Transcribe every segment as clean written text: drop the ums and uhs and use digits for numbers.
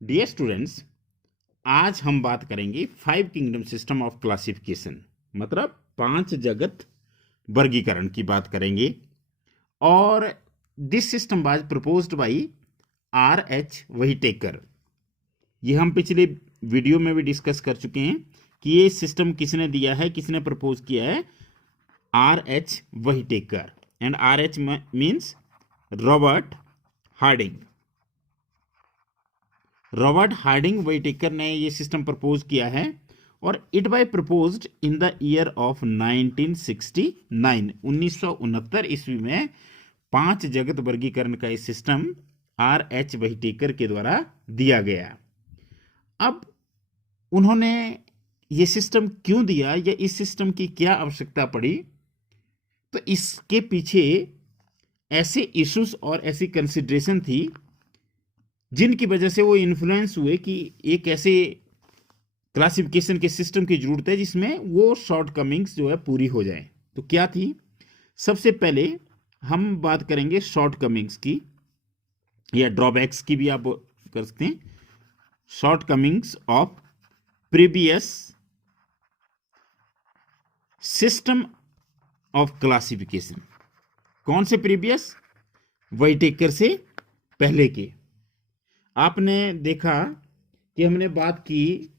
Dear students, आज हम बात करेंगे 5 किंगडम सिस्टम ऑफ क्लासिफिकेशन, मतलब 5 जगत वर्गीकरण की बात करेंगे। और this system was proposed by R.H. Whittaker. ये हम पिछले वीडियो में भी डिस्कस कर चुके हैं कि ये सिस्टम किसने दिया है, किसने प्रपोज किया है। R.H. Whittaker. And R.H. Means Robert Harding. Robert Harding Whittaker ने ये सिस्टम प्रपोज किया है और it by proposed in the year of 1969 1969 ईस्वी में 5 जगत वर्गीकरण का ये सिस्टम R.H. व्हिटेकर के द्वारा दिया गया। अब उन्होंने ये सिस्टम क्यों दिया या इस सिस्टम की क्या आवश्यकता पड़ी, तो इसके पीछे ऐसे इश्यूज और ऐसी कंसिडरेशन थी जिनकी वजह से वो इन्फ्लुएंस हुए कि एक ऐसे क्लासिफिकेशन के सिस्टम की जरूरत है जिसमें वो शॉर्ट कमिंग्स जो है पूरी हो जाए। तो क्या थी? सबसे पहले हम बात करेंगे शॉर्ट कमिंग्स की या ड्रॉबैक्स की भी आप कर सकते हैं। Shortcomings of previous system of classification. कौन से प्रीवियस? व्हिटेकर से पहले के। आपने देखा कि हमने बात की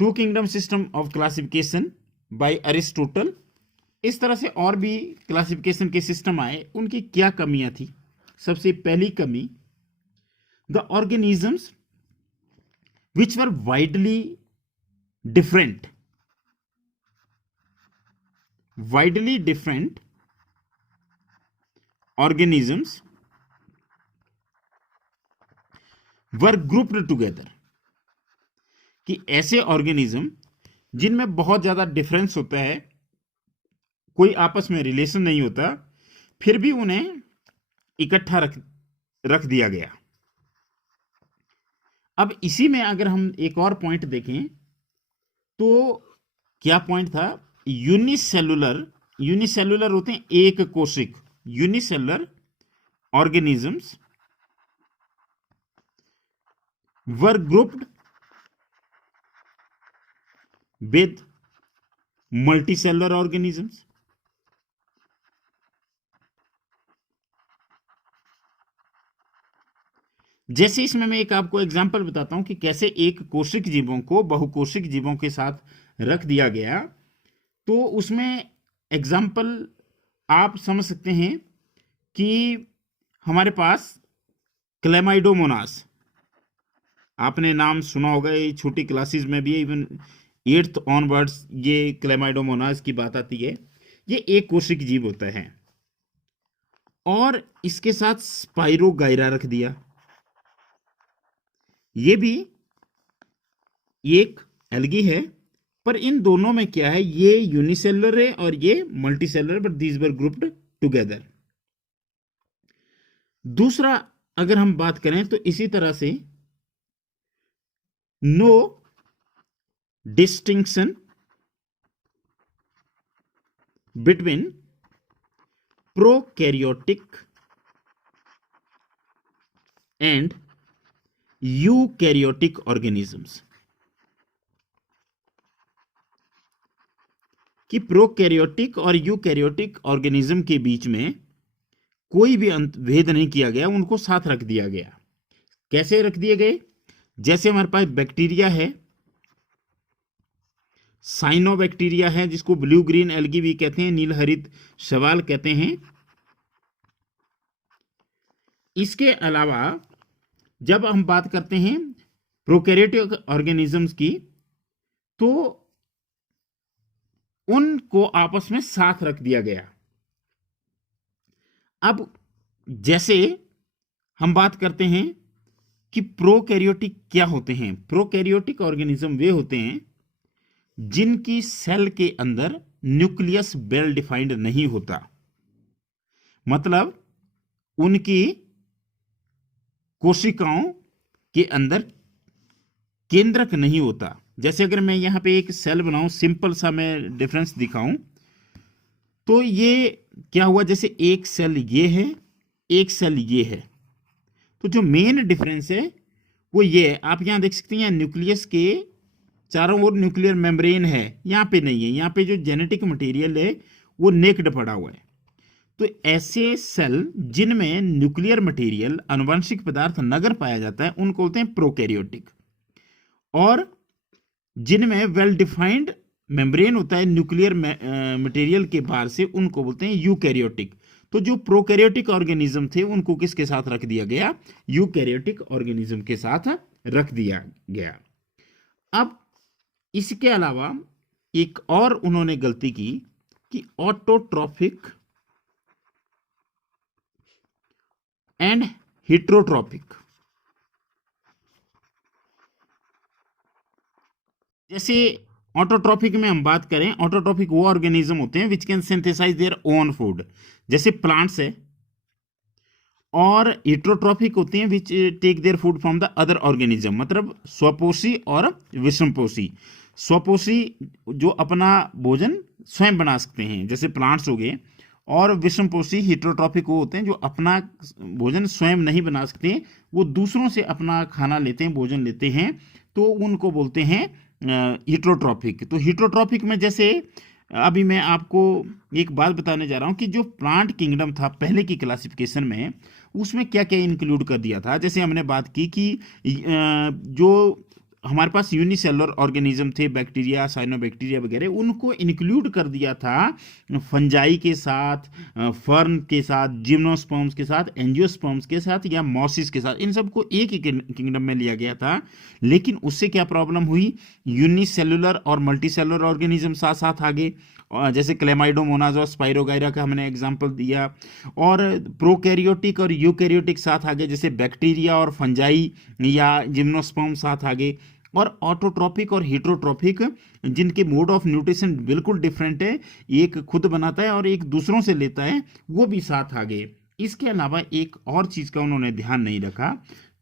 2 kingdom system of classification bye Aristotle. इस तरह से और भी क्लासिफिकेशन के सिस्टम आए, उनकी क्या कमियां थी? सबसे पहली कमी, the organisms which were widely different organisms were grouped together. कि ऐसे ऑर्गेनिज्म जिनमें बहुत ज्यादा डिफरेंस होता है, कोई आपस में रिलेशन नहीं होता, फिर भी उन्हें इकट्ठा रख दिया गया। अब इसी में अगर हम एक और पॉइंट देखें तो क्या पॉइंट था? यूनिसेलुलर होते हैं एक कोशिक। Unicellular organisms were grouped with multicellular organisms. जैसे इसमें मैं एक आपको एग्जांपल बताता हूं कि कैसे एक कोशिक जीवों को बहुकोशिक जीवों के साथ रख दिया गया। तो उसमें एग्जांपल आप समझ सकते हैं कि हमारे पास क्लेमाइडोमोनास, आपने नाम सुना होगा, ये छोटी क्लासेस में भी, इवन 8th ऑनवर्ड्स ये क्लेमाइडोमोनास की बात आती है। ये एक कोशिक जीव होता है और इसके साथ स्पाइरोगाइरा रख दिया। ये भी एक एल्गी है, पर इन दोनों में क्या है, ये यूनिसेलुलर है और ये multicellular, but these were grouped together. दूसरा अगर हम बात करें तो इसी तरह से no distinction between prokaryotic and eukaryotic organisms. कि प्रोकैरियोटिक और यूकैरियोटिक ऑर्गेनिज्म के बीच में कोई भी भेद नहीं किया गया, उनको साथ रख दिया गया। कैसे रख दिए गए? जैसे हमारे पास बैक्टीरिया है, साइनोबैक्टीरिया है जिसको ब्लू ग्रीन एल्गी भी कहते हैं, नील हरित शैवाल कहते हैं। इसके अलावा जब हम बात करते हैं प्रोकैरियोटिक ऑर्गेनिजम्स की, तो उनको आपस में साथ रख दिया गया। अब जैसे हम बात करते हैं कि प्रोकैरियोटिक क्या होते हैं। प्रोकैरियोटिक ऑर्गेनिज्म वे होते हैं जिनकी सेल के अंदर न्यूक्लियस वेल डिफाइंड नहीं होता, मतलब उनकी कोशिकाओं के अंदर केंद्रक नहीं होता। जैसे अगर मैं यहां पे एक सेल बनाऊं, सिंपल सा मैं डिफरेंस दिखाऊं, तो ये क्या हुआ, जैसे एक सेल ये है, एक सेल ये है, तो जो मेन डिफरेंस है वो ये आप यहाँ देख सकते हैं, न्यूक्लियस के चारों ओर न्यूक्लियर मेम्ब्रेन है, यहाँ पे नहीं है, यहाँ पे जो जेनेटिक मटेरियल है वो नेक्ड पड़ा हुआ है। तो ऐसे सेल जिनमें न्यूक्लियर मटेरियल आनुवंशिक पदार्थ नगर पाया जाता है उनको बोलते हैं प्रोकैरियोटिक, और जिनमें वेल डिफाइंड मेम्ब्रेन होता है न्यूक्लियर मटेरियल के बाहर से उनको बोलते हैं यूकैरियोटिक। तो जो प्रोकैरियोटिक ऑर्गेनिज्म थे उनको किसके साथ रख दिया गया, यूकैरियोटिक ऑर्गेनिज्म के साथ रख दिया गया। अब इसके अलावा एक और उन्होंने गलती की कि ऑटोट्रॉफिक एंड हेट्रोट्रॉपिक। जैसे ऑटोट्रॉपिक में हम बात करें, ऑटोट्रॉपिक वो ऑर्गेनिज्म होते हैं which can synthesise their own food, जैसे प्लांट्स है, और हेट्रोट्रॉपिक होते हैं which take their food from the other organism, मतलब स्वपोषी और विषमपोषी। स्वपोषी जो अपना भोजन स्वयं बना सकते हैं जैसे प्लांट्स हो गए, और विषमपोषी हेट्रोट्रॉपिक वो होते हैं जो अपना भोजन स्वयं नहीं बना सकते, वो दूसरों से अपना खाना लेते हैं, भोजन लेते हैं, तो उनको बोलते हैं हेट्रोट्रॉपिक। तो हेट्रोट्रॉपिक में जैसे अभी मैं आपको एक बात बताने जा रहा हूँ कि जो प्लांट किंगडम था पहले की क्लासिफिकेशन में, उसमें क्या क्या इंक्लूड कर दिया था। जैसे हमने बात की कि जो हमारे पास यूनिसेलुलर ऑर्गेनिज्म थे, बैक्टीरिया, साइनोबैक्टीरिया वगैरह, उनको इंक्लूड कर दिया था फंजाई के साथ, फर्न के साथ, जिम्नोस्पर्म्स के साथ, एंजियोस्पर्म्स के साथ, या मॉसिस के साथ। इन सबको एक ही किंगडम में लिया गया था। लेकिन उससे क्या प्रॉब्लम हुई, यूनिसेलुलर और मल्टीसेलुलर ऑर्गेनिज्म साथ साथ आ गए, जैसे क्लेमाइडोमोनाज और स्पाइरोगाइरा का हमने एग्जाम्पल दिया, और प्रोकैरियोटिक और यूकैरियोटिक साथ आ गए, जैसे बैक्टीरिया और फंजाई या जिम्नोस्पर्म साथ आ गए, और ऑटोट्रॉपिक और हेट्रोट्रॉपिक जिनके मोड ऑफ न्यूट्रिशन बिल्कुल डिफरेंट है, एक खुद बनाता है और एक दूसरों से लेता है, वो भी साथ आ गए। इसके अलावा एक और चीज़ का उन्होंने ध्यान नहीं रखा।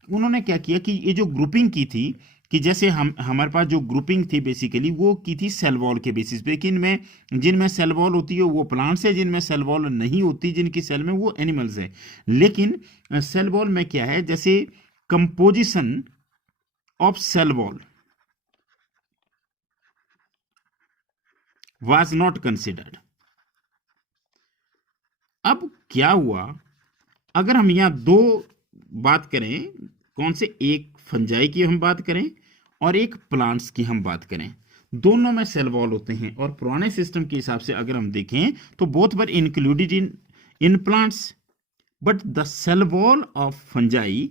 उन्होंने क्या किया कि ये जो ग्रुपिंग की थी, कि जैसे हमारे पास जो ग्रुपिंग थी बेसिकली वो की थी सेल वॉल के बेसिस पे, कि इनमें जिनमें सेल वॉल होती है वो प्लांट्स है, जिनमें सेल वॉल नहीं होती, जिनकी सेल में, वो एनिमल्स है। लेकिन सेल वॉल में क्या है, जैसे composition of cell wall was not considered. अब क्या हुआ, अगर हम यहां दो बात करें, कौन से, एक फंजाई की हम बात करें और एक प्लांट्स की हम बात करें, दोनों में सेल वॉल होते हैं, और पुराने सिस्टम के हिसाब से अगर हम देखें तो both were included in plants, but the cell wall of fungi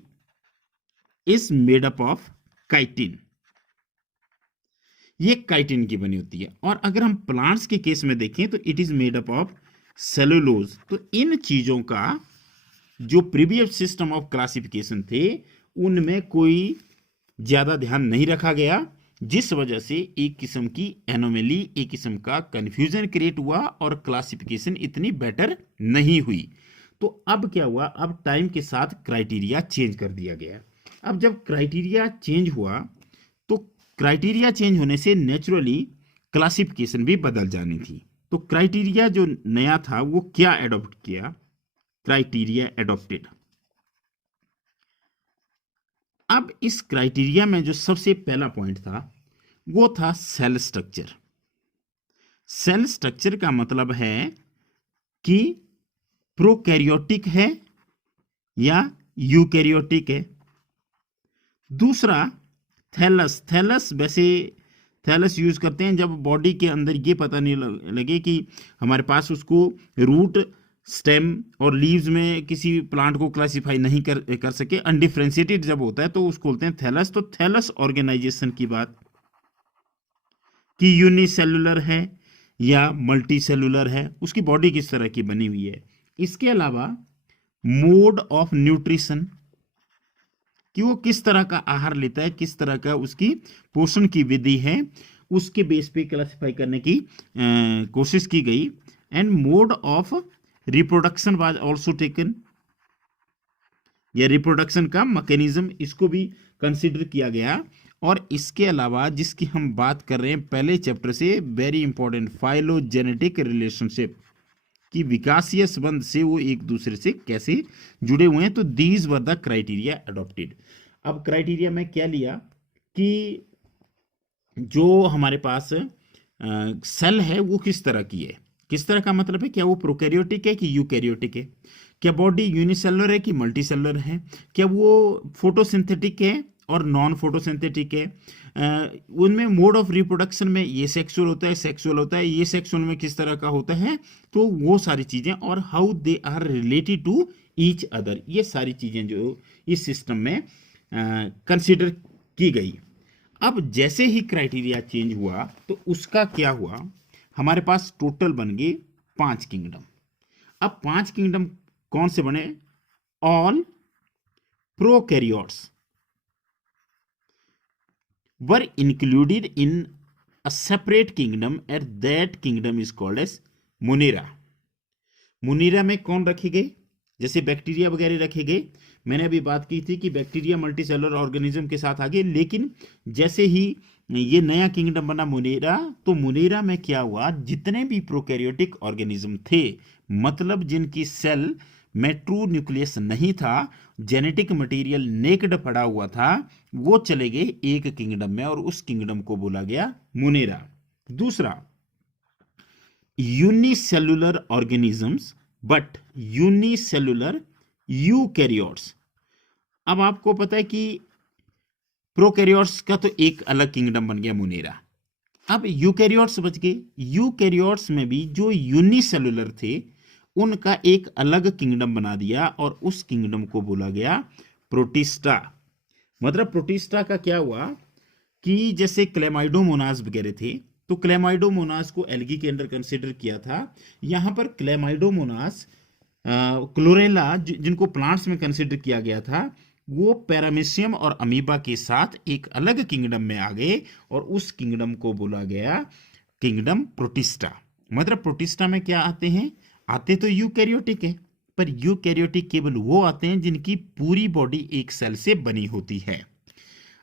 is made up of chitin. ये काइटिन की बनी होती है। और अगर हम प्लांट्स के केस में देखें तो it is made up of cellulose. तो इन चीजों का जो प्रीवियस सिस्टम ऑफ क्लासिफिकेशन थे उनमें कोई ज्यादा ध्यान नहीं रखा गया, जिस वजह से एक किस्म की एनोमली, एक किस्म का कंफ्यूजन क्रिएट हुआ और क्लासिफिकेशन इतनी बेटर नहीं हुई। तो अब क्या हुआ, अब टाइम के साथ क्राइटेरिया चेंज कर दिया गया। अब जब क्राइटेरिया चेंज हुआ तो क्राइटेरिया चेंज होने से नेचुरली क्लासिफिकेशन भी बदल जानी थी। तो क्राइटेरिया जो नया था वो क्या एडॉप्ट किया, क्राइटेरिया एडॉप्टेड। अब इस क्राइटेरिया में जो सबसे पहला पॉइंट था वो था सेल स्ट्रक्चर। सेल स्ट्रक्चर का मतलब है कि प्रोकैरियोटिक है या यूकैरियोटिक है। दूसरा थैलस, थैलस वैसे थैलस यूज करते हैं जब बॉडी के अंदर ये पता नहीं लगे कि हमारे पास उसको रूट, स्टेम और लीव्स में किसी प्लांट को क्लासिफाई नहीं कर सके, अनडिफरेंशिएटेड जब होता है तो उसको बोलते हैं थैलस। तो थैलस ऑर्गेनाइजेशन की बात, कि यूनिसेलुलर है या मल्टी सेलुलर है, उसकी बॉडी किस तरह की बनी हुई है। इसके अलावा मोड ऑफ न्यूट्रिशन, कि वो किस तरह का आहार लेता है, किस तरह का उसकी पोषण की विधि है, उसके बेस पे क्लासिफाई करने की कोशिश की गई। And mode of reproduction was also taken, या रिप्रोडक्शन का मैकेनिज्म, इसको भी कंसिडर किया गया। और इसके अलावा जिसकी हम बात कर रहे हैं पहले चैप्टर से, वेरी इंपॉर्टेंट, फाइलोजेनेटिक रिलेशनशिप, कि विकासीय संबंध से वो एक दूसरे से कैसे जुड़े हुए हैं। तो these were the criteria adopted. अब क्राइटेरिया में क्या लिया कि जो हमारे पास सेल है वो किस तरह की है। किस तरह का मतलब है, क्या वो प्रोकैरियोटिक है कि यूकैरियोटिक है, क्या बॉडी यूनिसेलुलर है कि मल्टीसेलुलर है, क्या वो फोटोसिंथेटिक है और नॉन फोटोसिंथेटिक है, उनमें मोड ऑफ रिप्रोडक्शन में ये सेक्सुअल होता है, सेक्सुअल होता है, ये सेक्सुअल में किस तरह का होता है, तो वो सारी चीज़ें, और how they are related to each other, ये सारी चीज़ें जो इस सिस्टम में कंसिडर की गई। अब जैसे ही क्राइटेरिया चेंज हुआ तो उसका क्या हुआ, हमारे पास टोटल बन गए 5 किंगडम। अब 5 किंगडम कौन से बने, all prokaryotes were included in a separate kingdom at that kingdom is called as Monera. Monera में कौन रखे गए, जैसे बैक्टीरिया वगैरह रखे गए। मैंने अभी बात की थी कि बैक्टीरिया मल्टीसेलुलर ऑर्गेनिज्म के साथ आ गए, लेकिन जैसे ही ये नया किंगडम बना मुनेरा, तो मुनेरा में क्या हुआ, जितने भी प्रोकैरियोटिक ऑर्गेनिज्म थे, मतलब जिनकी सेल में ट्रू न्यूक्लियस नहीं था, जेनेटिक मटेरियल नेक्ड पड़ा हुआ था, वो चले गए एक किंगडम में और उस किंगडम को बोला गया मुनेरा। दूसरा, unicellular organisms but unicellular eukaryotes. अब आपको पता है कि प्रोकैरियोट्स का तो एक अलग किंगडम बन गया मुनेरा। अब यूकैरियोट्स बच गए। यूकैरियोट्स में भी जो यूनिसेलुलर थे उनका एक अलग किंगडम बना दिया और उस किंगडम को बोला गया प्रोटिस्टा। मतलब प्रोटिस्टा का क्या हुआ कि जैसे क्लेमाइडोमोनास वगैरह थे, तो क्लेमाइडोमोनास को एल्गी के अंदर कंसिडर किया था। यहां पर क्लेमाइडोमोनास क्लोरेला जिनको प्लांट्स में कंसिडर किया गया था, वो पैरामीशियम और अमीबा के साथ एक अलग किंगडम में आ गए और उस किंगडम को बोला गया किंगडम प्रोटिस्टा। मतलब प्रोटिस्टा में क्या आते हैं, आते तो यूकैरियोटिक है, पर यूकैरियोटिक केवल वो आते हैं जिनकी पूरी बॉडी एक सेल से बनी होती है।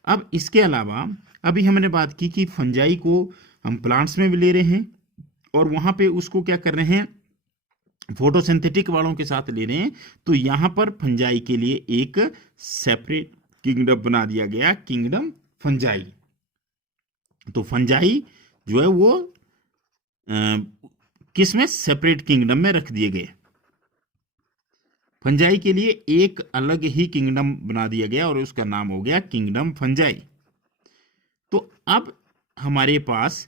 अब इसके अलावा अभी हमने बात की कि फंजाई को हम प्लांट्स में भी ले रहे हैं और वहां पे उसको क्या कर रहे हैं, फोटोसिंथेटिक वालों के साथ ले रहे हैं, तो यहां पर फंजाई के लिए एक सेपरेट किंगडम बना दिया गया, किंगडम फंजाई। तो फंजाई जो है वो किस में, सेपरेट किंगडम में रख दिए गए। फंजाई के लिए एक अलग ही किंगडम बना दिया गया और उसका नाम हो गया किंगडम फंजाई। तो अब हमारे पास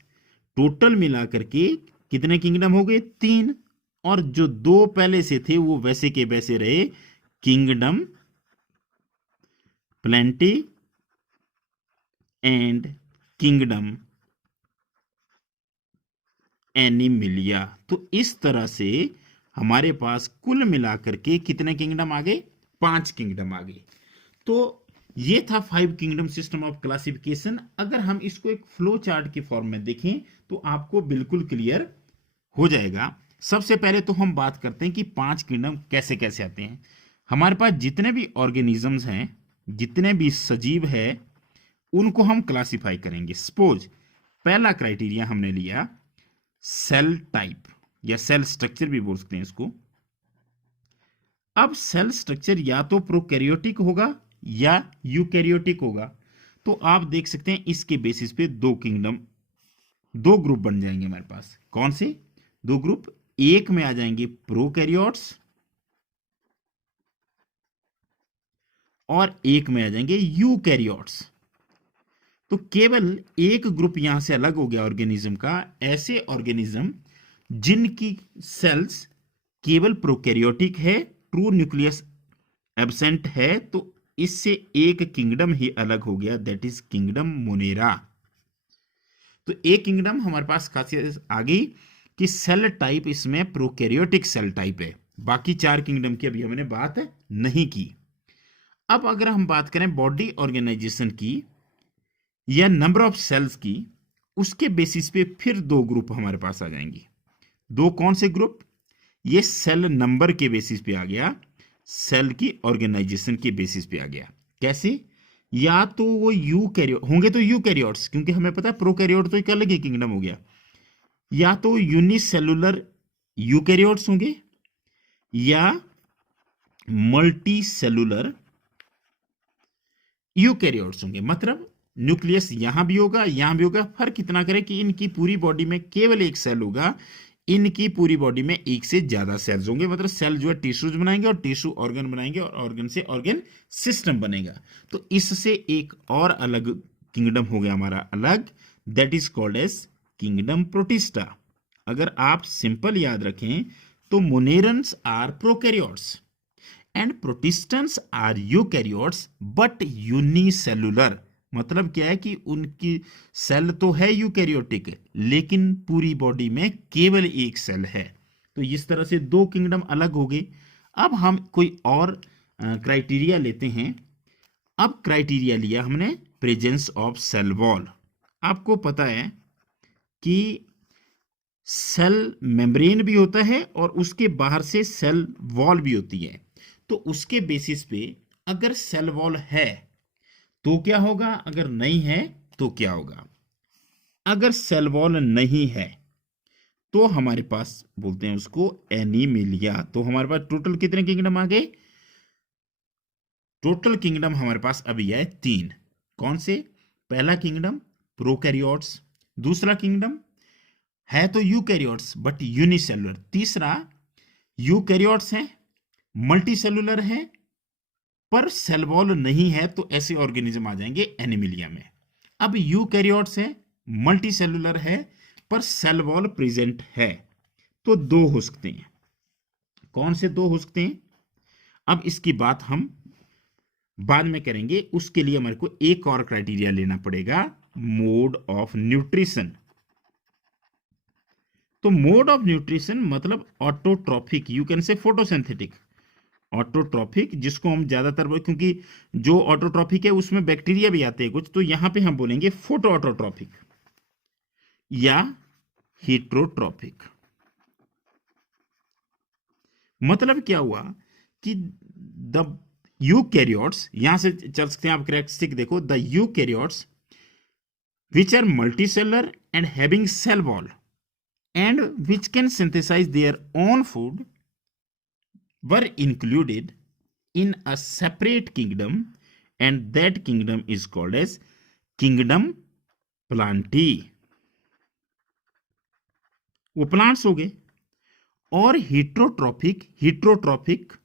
टोटल मिलाकर के कितने किंगडम हो गए, 3, और जो 2 पहले से थे वो वैसे के वैसे रहे, kingdom plenty and kingdom Animalia. तो इस तरह से हमारे पास कुल मिलाकर के कितने किंगडम आ गए, 5 किंगडम आ गए। तो ये था 5 किंगडम सिस्टम ऑफ क्लासिफिकेशन। अगर हम इसको एक फ्लो चार्ट के फॉर्म में देखें तो आपको बिल्कुल क्लियर हो जाएगा। सबसे पहले तो हम बात करते हैं कि 5 किंगडम कैसे कैसे आते हैं। हमारे पास जितने भी ऑर्गेनिजम्स हैं, जितने भी सजीव है, उनको हम क्लासिफाई करेंगे। सपोज पहला क्राइटेरिया हमने लिया सेल टाइप या सेल स्ट्रक्चर भी बोल सकते हैं इसको। अब सेल स्ट्रक्चर या तो प्रोकैरियोटिक होगा या यूकैरियोटिक होगा। तो आप देख सकते हैं इसके बेसिस पे 2 किंगडम, 2 ग्रुप बन जाएंगे हमारे पास। कौन से 2 ग्रुप, एक में आ जाएंगे प्रोकैरियोट्स और एक में आ जाएंगे यूकैरियोट्स। तो केवल एक ग्रुप यहां से अलग हो गया ऑर्गेनिज्म का, ऐसे ऑर्गेनिज्म जिनकी सेल्स केवल प्रोकैरियोटिक है, ट्रू न्यूक्लियस एब्सेंट है, तो इससे एक किंगडम ही अलग हो गया, दैट इज किंगडम मोनेरा। तो एक किंगडम हमारे पास खासियत आ गई कि सेल टाइप इसमें प्रोकैरियोटिक सेल टाइप है। बाकी 4 किंगडम की अभी हमने बात नहीं की। अब अगर हम बात करें बॉडी ऑर्गेनाइजेशन की या नंबर ऑफ सेल्स की, उसके बेसिस पे फिर 2 ग्रुप हमारे पास आ जाएंगे। 2 कौन से ग्रुप, ये सेल नंबर के बेसिस पे आ गया, सेल की ऑर्गेनाइजेशन के बेसिस पे आ गया। कैसे, या तो वो यूकैरियोट होंगे, तो यूकैरियोट्स, क्योंकि हमें पता है प्रोकैरियोट तो एक अलग ही किंगडम हो गया, या तो यूनिसेलुलर यूकैरियोट्स होंगे या मल्टी सेलुलर यूकैरियोट्स होंगे। मतलब न्यूक्लियस यहां भी होगा, यहां भी होगा। फर्क इतना करे कि इनकी पूरी बॉडी में केवल एक सेल होगा, इनकी पूरी बॉडी में एक से ज्यादा सेल्स होंगे। मतलब सेल जो है टिश्यूज बनाएंगे और टिश्यू ऑर्गन बनाएंगे और ऑर्गन से ऑर्गन सिस्टम बनेगा। तो इससे एक और अलग किंगडम हो गया हमारा अलग, that is called as kingdom protista. अगर आप सिंपल याद रखें तो monerans are prokaryotes and protistans are eukaryotes but unicellular. मतलब क्या है कि उनकी सेल तो है यूकैरियोटिक, लेकिन पूरी बॉडी में केवल एक सेल है। तो इस तरह से दो किंगडम अलग हो गए। अब हम कोई और क्राइटेरिया लेते हैं। अब क्राइटेरिया लिया हमने प्रेजेंस ऑफ सेल वॉल। आपको पता है कि सेल मेम्ब्रेन भी होता है और उसके बाहर से सेल वॉल भी होती है। तो उसके बेसिस पे अगर सेल वॉल है तो क्या होगा, अगर नहीं है तो क्या होगा। अगर सेल वॉल नहीं है तो हमारे पास बोलते हैं उसको एनीमिलिया। तो हमारे पास टोटल कितने किंगडम आ गए? टोटल किंगडम हमारे पास अभी है 3। कौन से? पहला किंगडम प्रोकैरियोट्स, दूसरा किंगडम है तो यूकैरियोट्स बट यूनिसेलुलर, तीसरा यूकैरियोट्स है मल्टीसेलुलर है पर सेल वॉल नहीं है, तो ऐसे ऑर्गेनिज्म आ जाएंगे एनिमिलिया में। अब यूकैरियोट्स है, मल्टीसेलुलर है पर सेल वॉल प्रेजेंट है, तो दो हो सकते हैं। कौन से दो हो सकते हैं? अब इसकी बात हम बाद में करेंगे। उसके लिए हमारे को एक और क्राइटेरिया लेना पड़ेगा, मोड ऑफ न्यूट्रिशन। तो मोड ऑफ न्यूट्रिशन मतलब autotrophic, you can say photosynthetic. Autotrophic जिसको हम ज्यादातर क्योंकि जो ऑटोट्रॉफिक है उसमें बैक्टीरिया भी आते हैं कुछ, तो यहां पे हम बोलेंगे फोटो ऑटोट्रॉफिक या हीट्रोट्रॉफिक। मतलब क्या हुआ कि द यूकैरियोट्स, यहां से चल सकते हैं आप, कैरेक्टरिस्टिक देखो, the eukaryotes which are multicellular and having cell wall and which can synthesize their own food were included in a separate kingdom, and that kingdom is called as kingdom plantae। वो plants हो गए। और heterotrophic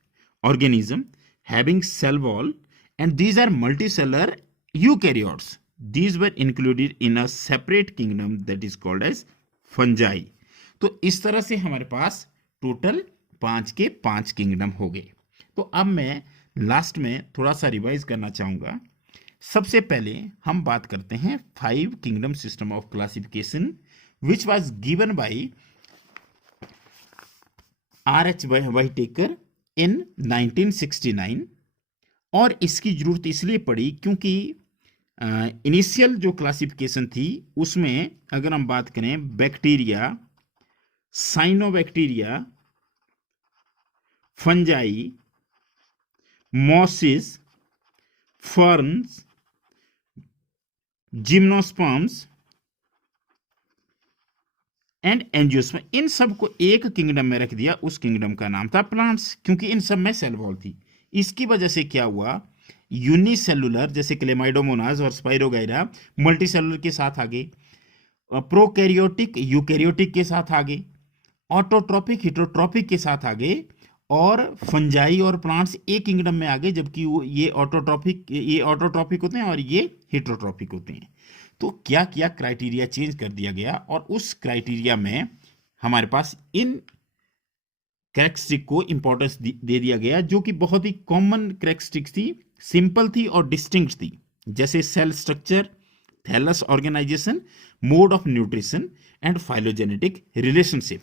organism having cell wall and these are multicellular eukaryotes, these were included in a separate kingdom that is called as fungi। तो इस तरह से हमारे पास total 5 के 5 किंगडम हो गए। तो अब मैं लास्ट में थोड़ा सा रिवाइज करना चाहूंगा। सबसे पहले हम बात करते हैं 5 kingdom system of classification which was given by R.H. Whittaker इन 1969। और इसकी जरूरत इसलिए पड़ी क्योंकि इनिशियल जो क्लासिफिकेशन थी उसमें अगर हम बात करें bacteria, cyanobacteria, fungi, mosses, ferns, gymnosperms and angiosperm, इन सब को एक किंगडम में रख दिया। उस किंगडम का नाम था प्लांट्स, क्योंकि इन सब में सेल वॉल थी। इसकी वजह से क्या हुआ, यूनिसेलुलर जैसे क्लेमाइडोमोनास और स्पाइरोगाइरा मल्टीसेलुलर के साथ आ गए, प्रोकैरियोटिक यूकैरियोटिक के साथ आ गए, ऑटोट्रॉपिक हीटरोट्रॉपिक के साथ आ गए, और फंजाई और प्लांट्स एक किंगडम में आ गए, जबकि ये ऑटोट्रॉपिक होते हैं और ये हीटरोट्रॉपिक होते हैं। तो क्या किया, क्राइटेरिया चेंज कर दिया गया और उस क्राइटेरिया में हमारे पास इन कैरेक्टरिस्टिक को इंपॉर्टेंस दे दिया गया, जो कि बहुत ही कॉमन कैरेक्टरिस्टिक थी, सिंपल थी और डिस्टिंक्ट थी, जैसे cell structure, thallus organisation, mode of nutrition and phylogenetic relationship.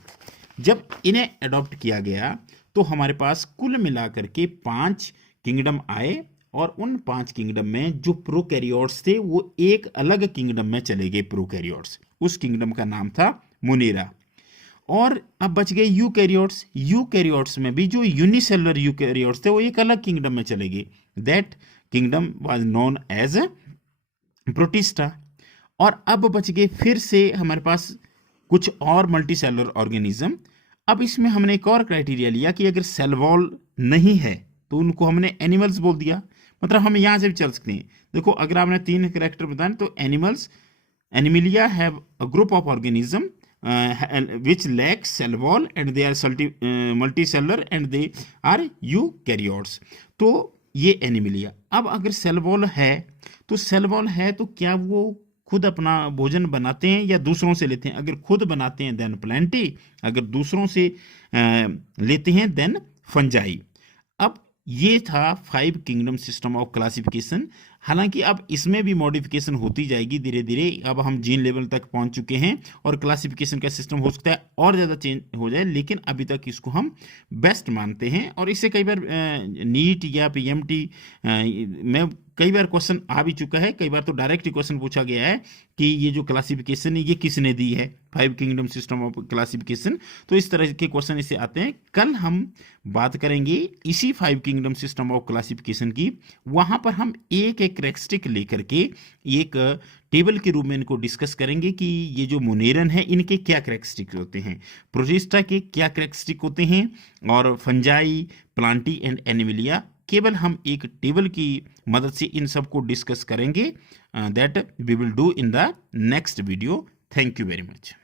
जब इन्हें अडॉप्ट किया गया तो हमारे पास कुल मिलाकर के 5 किंगडम आए, और उन 5 किंगडम में जो प्रोकैरियोट्स थे वो एक अलग किंगडम में चले गए प्रोकैरियोट्स। उस किंगडम का नाम था मोनेरा। और अब बच गए यूकैरियोट्स। यूकैरियोट्स में भी जो यूनिसेलुलर यूकैरियोट्स थे वो एक अलग किंगडम में चले गए, that kingdom was known as Protista. और अब बच गए फिर से हमारे पास कुछ और मल्टीसेलुलर ऑर्गेनिज्म। अब इसमें हमने एक और क्राइटेरिया लिया कि अगर सेल वॉल नहीं है तो उनको हमने एनिमल्स बोल दिया, मतलब हम यहाँ से भी चल सकते हैं। देखो अगर आपने 3 कैरेक्टर बताए तो animals, Animalia have a group of organism which lack cell wall and they are multicellular and they are eukaryotes। तो ये एनिमिलिया। अब अगर सेल वॉल है तो सेल वॉल है तो क्या वो खुद अपना भोजन बनाते हैं या दूसरों से लेते हैं? अगर खुद बनाते हैं देन प्लेंटी, अगर दूसरों से लेते हैं देन फंजाई। अब ये था 5 किंगडम सिस्टम ऑफ क्लासिफिकेशन। हालांकि अब इसमें भी मॉडिफिकेशन होती जाएगी धीरे धीरे। अब हम जीन लेवल तक पहुंच चुके हैं और क्लासिफिकेशन का सिस्टम हो सकता है और ज़्यादा चेंज हो जाए, लेकिन अभी तक इसको हम बेस्ट मानते हैं। और इससे कई बार नीट या पीएमटी में कई बार क्वेश्चन आ भी चुका है, कई बार तो डायरेक्ट क्वेश्चन पूछा गया है कि ये जो क्लासिफिकेशन है ये किसने दी है, 5 किंगडम सिस्टम ऑफ क्लासिफिकेशन। तो इस तरह के क्वेश्चन इससे आते हैं। कल हम बात करेंगे इसी 5 किंगडम सिस्टम ऑफ क्लासिफिकेशन की। वहाँ पर हम एक एक कैरेक्टरिस्टिक लेकर के एक टेबल के रूप में इनको डिस्कस करेंगे कि ये जो मोनेरन है इनके क्या कैरेक्टरिस्टिक होते हैं, प्रोटिस्टा के क्या कैरेक्टरिस्टिक होते हैं, और फंजाई, प्लांटी एंड एनिमिलिया। केवल हम एक टेबल की मदद से इन सब को डिस्कस करेंगे। That we will do in the next video. Thank you very much.